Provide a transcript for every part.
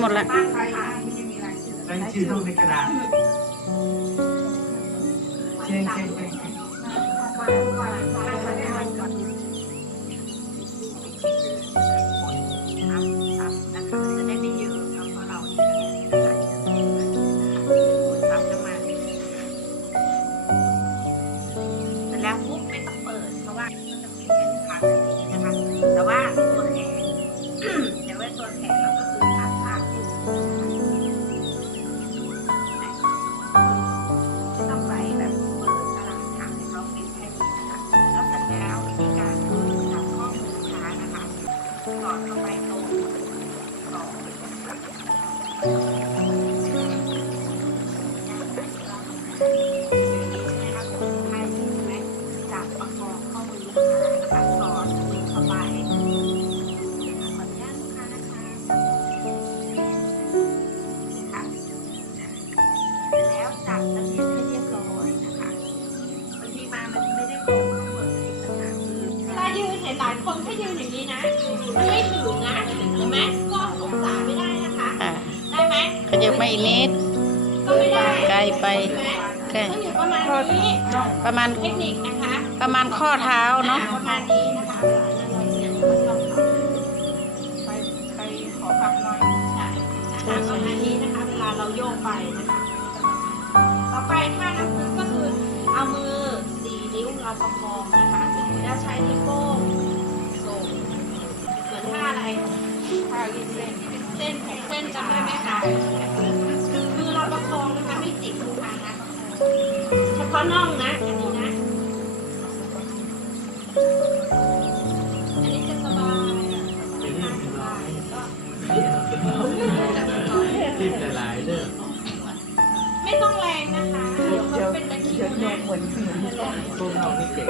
หมดละได้ช่ใชงเชง แค่ประมาณนี้ประมาณเทคนิคนะคะประมาณข้อเท้าเนาะประมาณนี้นะคะไปไปขอฝักหน่อยใช่นนี้นะคะ เวลาเราโยกไปนะคะ ต่อไปท่านักพื้นก็คือเอามือสี่นิ้วเราประคองนะคะแล้วใช้นิ้วโป้งส่งเหมือนท่าอะไรท่ายืดเส้นเส้นของเส้นจำได้ไหมคะคือเราประคองนะคะไม่ติดนะคะาะน่องนะอันนี้นะ อันนี้จะสบายสบายก็ติายเด้ไม่ต้องแรงนะคะเดี๋ยวเป็นตะคริวนะ พวกเรานี่เก่ง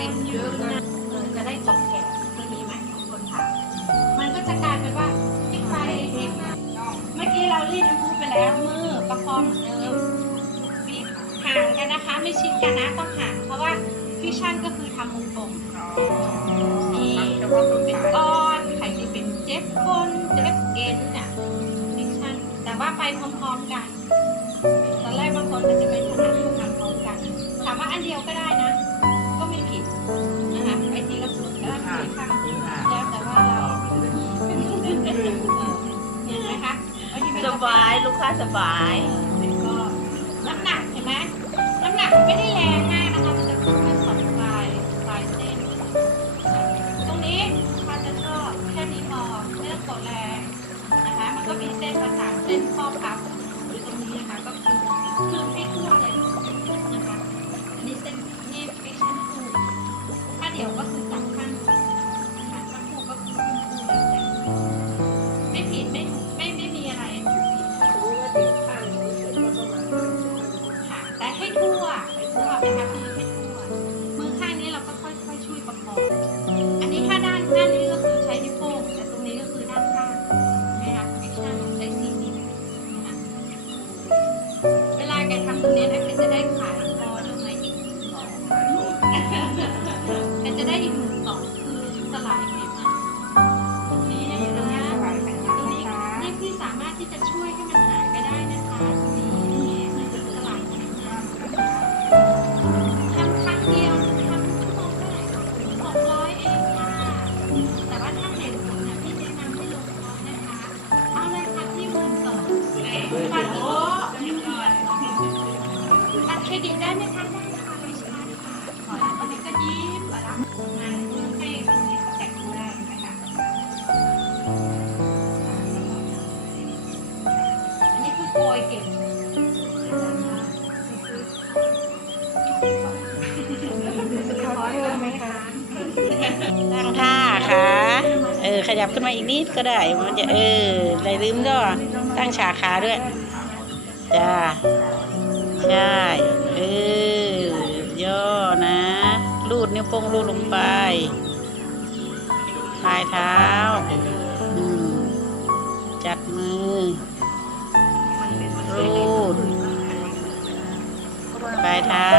เป็นเยอะนะเราจะได้ตกแผนมันนี้ไหมของคนไทยมันก็จะกลายเป็นว่าพลิกไปพิกมาเมื่อกี้เรารีดน้ำพุไปแล้วมือประคองเหมือนเดิมห่างกันนะคะ ไม่ชิดกันนะต้องห่างเพราะว่าฟิชชั่นก็คือทำมุมตรงนี่เป็นก้อนไข่ที่เป็นเจ็บก้นเจ็บเกนเนี่ยฟิชชั่นแต่ว่าไปพร้อมๆกันตอนแรกบางคนก็จะไม่ถนัดทำพร้อมกันถามว่าอันเดียวก็ได้ ค่ว่เห็นไหมคะสบาย ลูกค้าสบาย ก็น้ำหนักเห็นไหมน้ำหนักไม่ได้แรง ขึ้นมาอีกนิดก็ได้ มันจะเออไรลืมก็ตั้งฉากขาด้วย จ้า ใช่ เออย่อนะ ลูดนิ้วโป้งลูดลงไปปลายเท้า จัดมือ รูด ปลายเท้า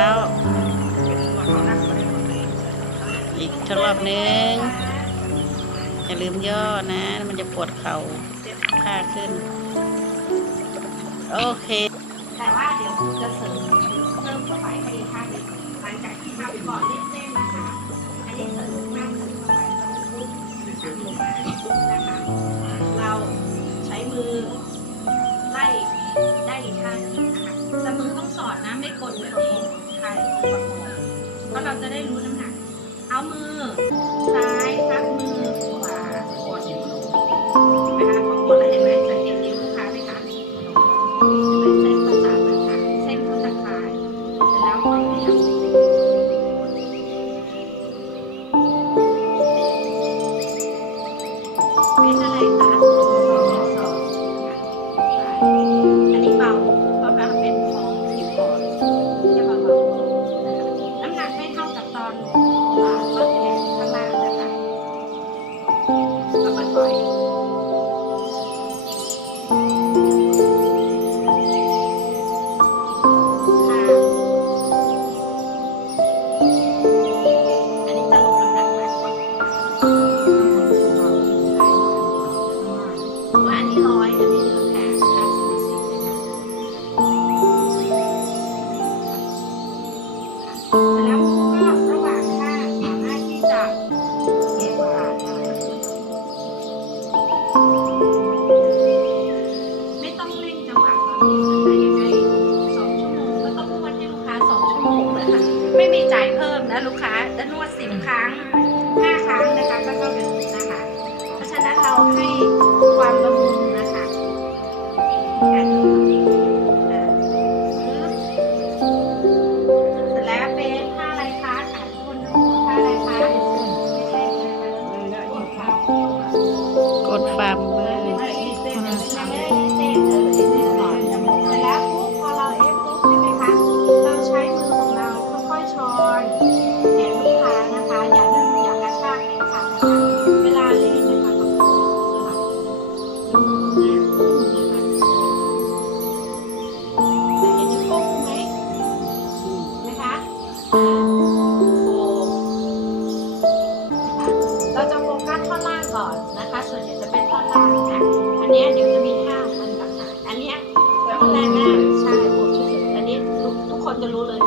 อีกทรอบหนึ่ง อย่าลืมย่อนะ มันจะปวดเขา่าค่าขึ้น โอเค แต่ว่าเดี๋ยวจะเสริมเพิ่มเข้าไปให้ท่างหลังจากที่ทำก่อนเล่นเส้นนะคะอันนี้เสริมมากขึ้นเข้าไปราปุ๊นะคะ เราใช้มือไล่ได้อีางนะคะแมือต้องสอดนะไม่กดแบบนี้ใช่เพราะเราจะได้รู้น้ำหนัก เอามือซ้ายครับ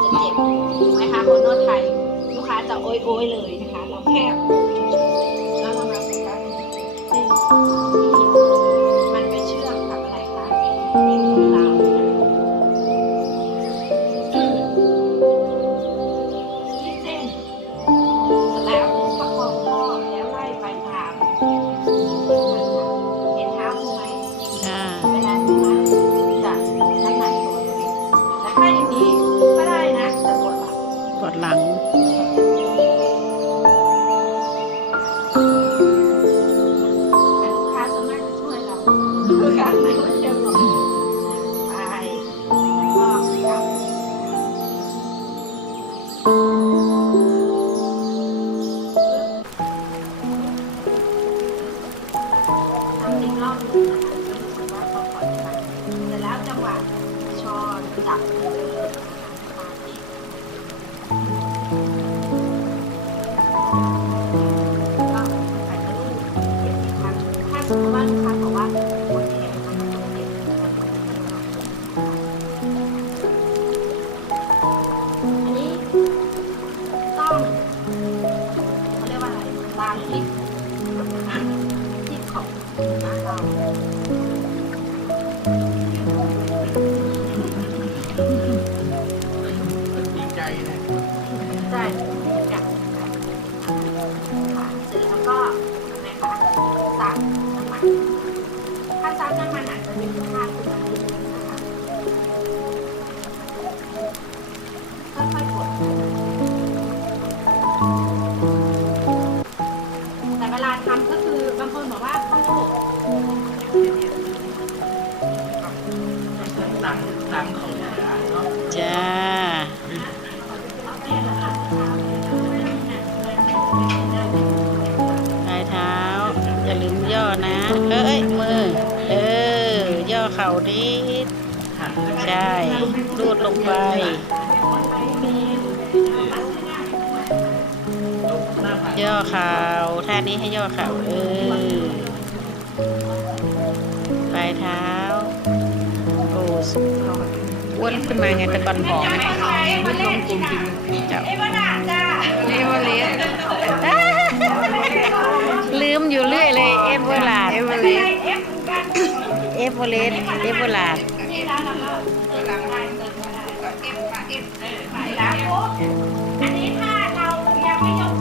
จะเจ็บถูกไหมคะคนนวดไทยลูกค้าจะโอ้ยโอยเลยนะคะ เราแค่ รอบหนึ่งนะคะเสร็จแล้วจังหวะชอนจับ ย่อนะ เอ้ยมือ เออย่อเข่าดิใช่รูดลงไปย่อเข่าท่านี้ให้ย่อเข่าเออปลายเท้าโอ้สอ้วนขึ้นมาไงแต่ก่อนผอมต้องกินกินจับ ฟเวอเลตเอฟเวลาดอันนี้ถ้าเรายังไม่ยก